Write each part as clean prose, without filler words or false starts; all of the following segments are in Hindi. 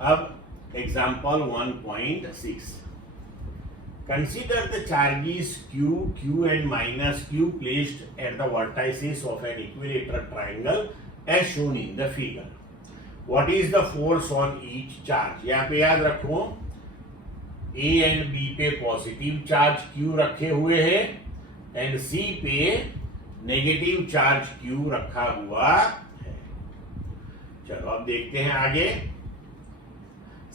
अब example 1.6, consider the charges q, q and minus q placed at the vertices of an equilateral triangle as shown in the figure. What is the force on each charge? यहाँ पे याद रखो A एंड B पे पॉजिटिव चार्ज Q रखे हुए हैं एंड C पे नेगेटिव चार्ज Q रखा हुआ है। चलो अब देखते हैं आगे।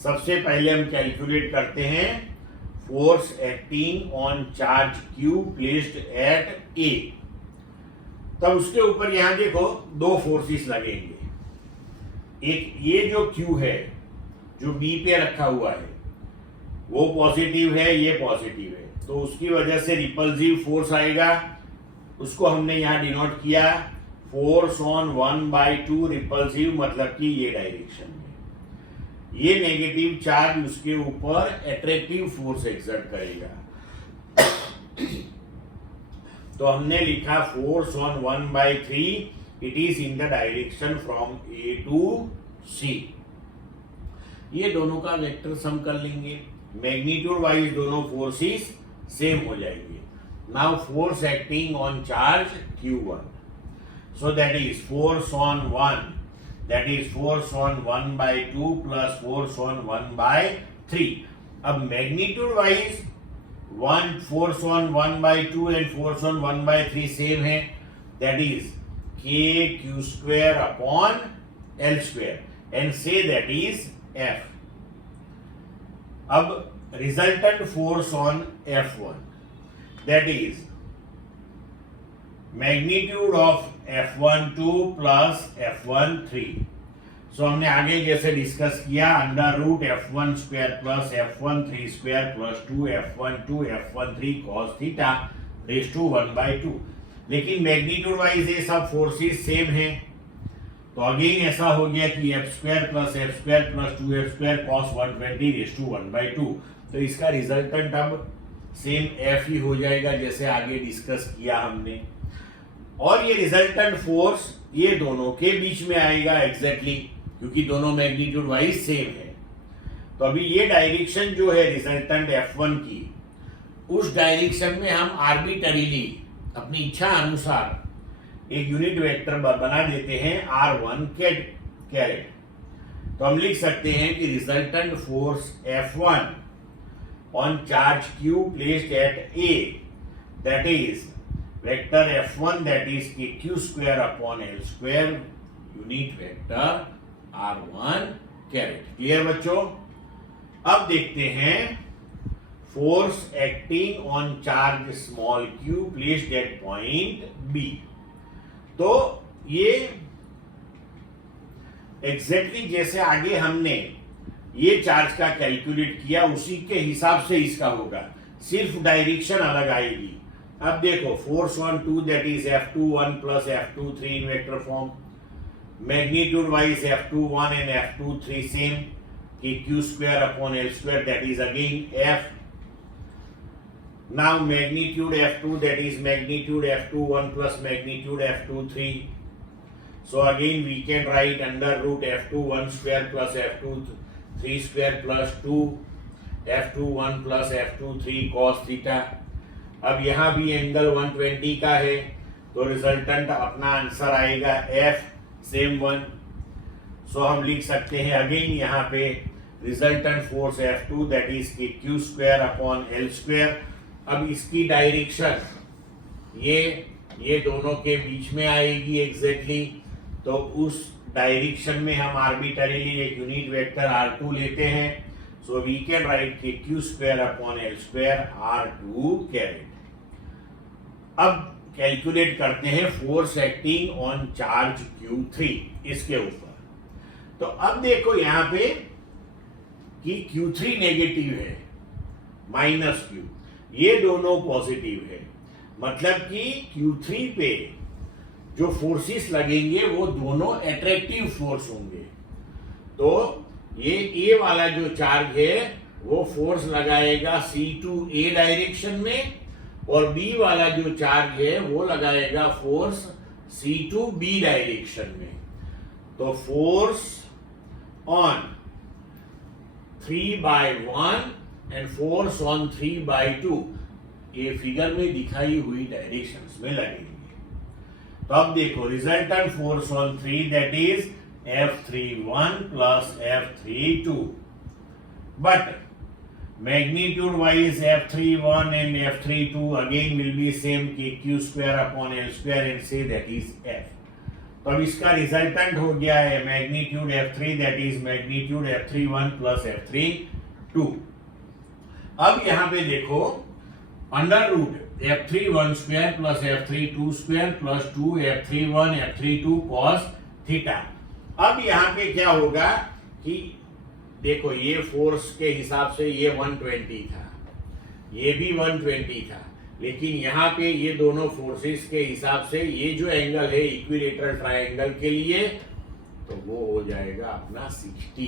सबसे पहले हम कैलकुलेट करते हैं force acting on charge Q placed at A। तब उसके ऊपर यहां देखो दो फोर्सेस लगेंगे। एक ये जो Q है जो B पे रखा हुआ है वो पॉजिटिव है, ये पॉजिटिव है, तो उसकी वजह से रिपल्सिव फोर्स आएगा। उसको हमने यहां डिनोट किया फोर्स ऑन 1/2 रिपल्सिव, मतलब कि ये डायरेक्शन में। ये नेगेटिव चार्ज उसके ऊपर अट्रैक्टिव फोर्स एक्सर्ट करेगा। तो हमने लिखा force on 1/3 it is in the direction from A to C। ये दोनों का वेक्टर सम कर लेंगे, मैग्नीट्यूड वाइज दोनों फोर्सेस सेम हो जाएंगे। Now force acting on charge Q1, so that is force on 1, that is force on 1/2 plus force on 1/3। अब magnitude wise force on 1/2 and force on 1/3 same है, that is KQ² upon L² and say that is F। अब resultant force on F1 that is magnitude of F12 plus F13। So हमने आगे जैसे डिस्कस किया under root F1² plus F13² plus 2F12 F13 cos theta raise to 1/2। लेकिन मैग्नीट्यूड वाइज ये सब फोर्सेस सेम है, तो अगेन ऐसा हो गया कि F² plus F² plus 2F² cos 120 raise to 1/2। तो इसका रिजल्टेंट अब सेम F ही हो जाएगा जैसे आगे डिस्कस किया हमने। और ये रिजल्टेंट फोर्स ये दोनों के बीच में आएगा एग्जैक्टली, क्योंकि दोनों मैग्नीट्यूड वाइज सेम है। तो अभी ये डायरेक्शन जो है रिजल्टेंट F1 की, उस डायरेक्शन में हम आर्बिटरीली अपनी इच्छा अनुसार एक यूनिट वेक्टर बना देते हैं R1 कैरेट। तो हम लिख सकते हैं कि resultant force F1 on charge Q placed at A that is vector F1 that is KQ² upon L² unit vector R1 caret. Clear बच्चों? अब देखते हैं force acting on charge small q placed at point B। तो ये एग्जैक्टली जैसे आगे हमने ये चार्ज का कैलकुलेट किया उसी के हिसाब से इसका होगा, सिर्फ डायरेक्शन अलग आएगी। अब देखो force on 2 that is F21 plus F23 in vector form, magnitude wise F21 and F23 same, KQ² upon L² that is again F। Now magnitude F2 that is magnitude F21 plus magnitude F23, so again we can write under root F21² plus F23² प्लस 2 F21 plus F23 cos theta. अब यहां भी एंगल 120 का है, तो रिजल्टेंट अपना आंसर आएगा F सेम 1। सो हम लिख सकते हैं अगेन यहाँ पे resultant force F2 that is KQ² upon L²। अब इसकी डायरेक्शन ये दोनों के बीच में आएगी एग्जैक्टली, तो उस डायरेक्शन में हम आर्बिटरीली एक यूनिट वेक्टर R2 लेते हैं। So we can write KQ² upon L² R2 caret. अब कैलकुलेट करते हैं force acting on charge Q3 इसके ऊपर। तो अब देखो यहां पे कि Q3 नेगेटिव है, माइनस Q, ये दोनों पॉजिटिव है, मतलब कि Q3 पे जो फोर्सेस लगेंगे वो दोनों अट्रैक्टिव फोर्स होंगे। तो ये A वाला जो चार्ज है वो फोर्स लगाएगा C टू A डायरेक्शन में, और B वाला जो चार्ज है वो लगाएगा force C to B direction में। तो force on 3/1 and force on 3/2 ये फिगर में दिखाई हुई डायरेक्शंस में लगेंगे। तो अब देखो resultant force on 3 that is F31 plus F32, but magnitude wise F31 and F32 again will be same KQ square upon L square and say that is F। तो अब इसका रिजल्टेंट हो गया है magnitude F3 that is magnitude F31 plus F32। अब यहाँ पे देखो under root F31 square plus F32 square plus 2 F31 F32 cos theta. अब यहाँ पे क्या होगा कि देखो ये फोर्स के हिसाब से ये 120 था, ये भी 120 था, लेकिन यहाँ पे ये दोनों फोर्सेस के हिसाब से ये जो एंगल है इक्विलेटरल ट्रायंगल के लिए तो वो हो जाएगा अपना 60,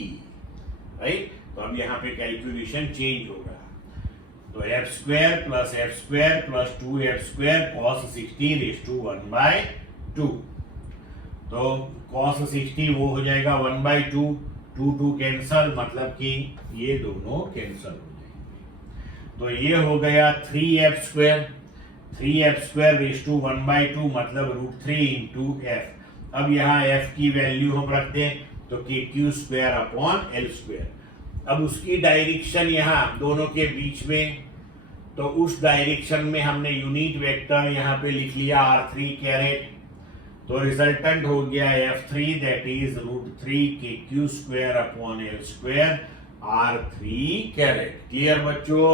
राइट। तो अब यहाँ पे कैलकुलेशन चेंज होगा, तो F square plus 2f square cos 60 raise to 1/2। तो cos 60 वो हो जाएगा 1/2, 2 कैंसल, मतलब कि ये दोनों कैंसल हो जाएंगे। तो ये हो गया 3f स्क्वायर रेज़ टू 1/2 मतलब √3 इंटू f। अब यहाँ f की वैल्यू हम रखते हैं तो KQ square upon L square. अब उसकी डायरेक्शन यहाँ दोनों के बीच में, तो उस डायरेक्शन में हमने यूनिट वेक्टर यहाँ पे लिख लिया R3 कैरेट। तो रिजल्टेंट हो गया F3 that is √3 KQ square upon L square R3 caret. Clear बच्चों?